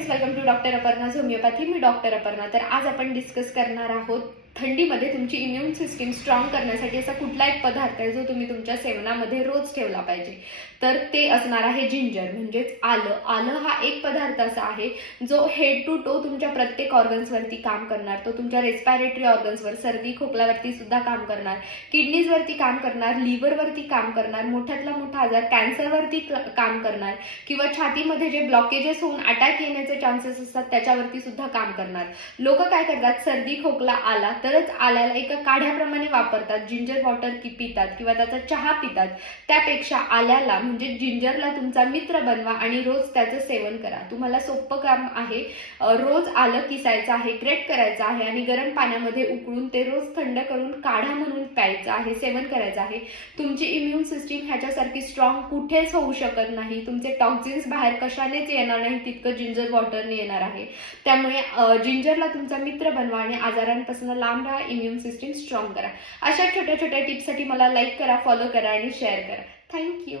Friends, welcome to doctor Aparna's homeopathy. मी doctor Aparna. तर आज आपण डिस्कस करणार आहोत थंडीमध्ये तुमची इम्युन सिस्टीम स्ट्रॉंग करण्यासाठी असा कुठला एक पदार्थ आहे जो तुम्ही तुमच्या सेवनामध्ये रोज ठेवला पाहिजे. तर ते असणार आहे जिंजर, म्हणजेच आलं. आलं हा एक पदार्थ असा आहे जो हेड टू टो तुमच्या प्रत्येक ऑर्गन्सवरती काम करणार. तो तुमच्या रेस्पिरेटरी ऑर्गन्सवर, सर्दी खोकल्यावरती सुद्धा काम करणार, किडनीजवरती काम करणार, लिव्हरवरती काम करणार, मोठ्यातला मोठा आजार कॅन्सरवरती काम करणार, किंवा छातीमध्ये जे ब्लॉकेजेस होऊन अटॅक येण्याचे चान्सेस असतात त्याच्यावरती सुद्धा काम करणार. लोक काय करतात, सर्दी खोकला आला तरच आल्याला एका काढ्याप्रमाणे वापरतात, जिंजर वॉटर पितात किंवा त्याचा चहा पितात. त्यापेक्षा आल्याला म्हणजे जिंजरला तुमचा मित्र बनवा आणि रोज त्याचं सेवन करा. तुम्हाला सोपं काम आहे. रोज आलं किसायचं आहे, ग्रेट करायचं आहे आणि गरम पाण्यामध्ये उकळून ते रोज थंड करून काढा म्हणून प्यायचं आहे, सेवन करायचं आहे. तुमची इम्युन सिस्टीम ह्याच्यासारखी स्ट्रॉंग कुठेच होऊ शकत नाही. तुमचे टॉक्झिन्स बाहेर कशानेच येणार नाही तितकं जिंजर वॉटरने येणार आहे. त्यामुळे जिंजरला तुमचा मित्र बनवा आणि आजारांपासून लांब राहा, इम्युन सिस्टीम स्ट्रॉंग करा. अशा छोट्या छोट्या टिप्ससाठी मला लाईक करा, फॉलो करा आणि शेअर करा. थँक्यू.